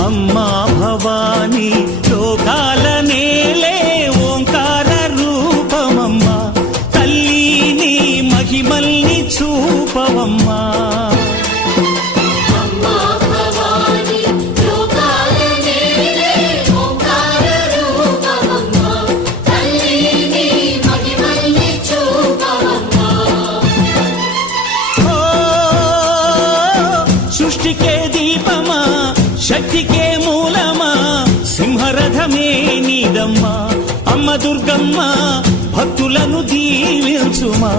అమ్మా భవానీ లోకాల నేలే ఓంకార రూపమమ్మా తల్లి మహిమల్ని చూపవమ్మా సృష్టికే దీపమా శక్తికే మూలమా సింహరథమే నీదమ్మా అమ్మ దుర్గమ్మ భక్తులను దీవించుమా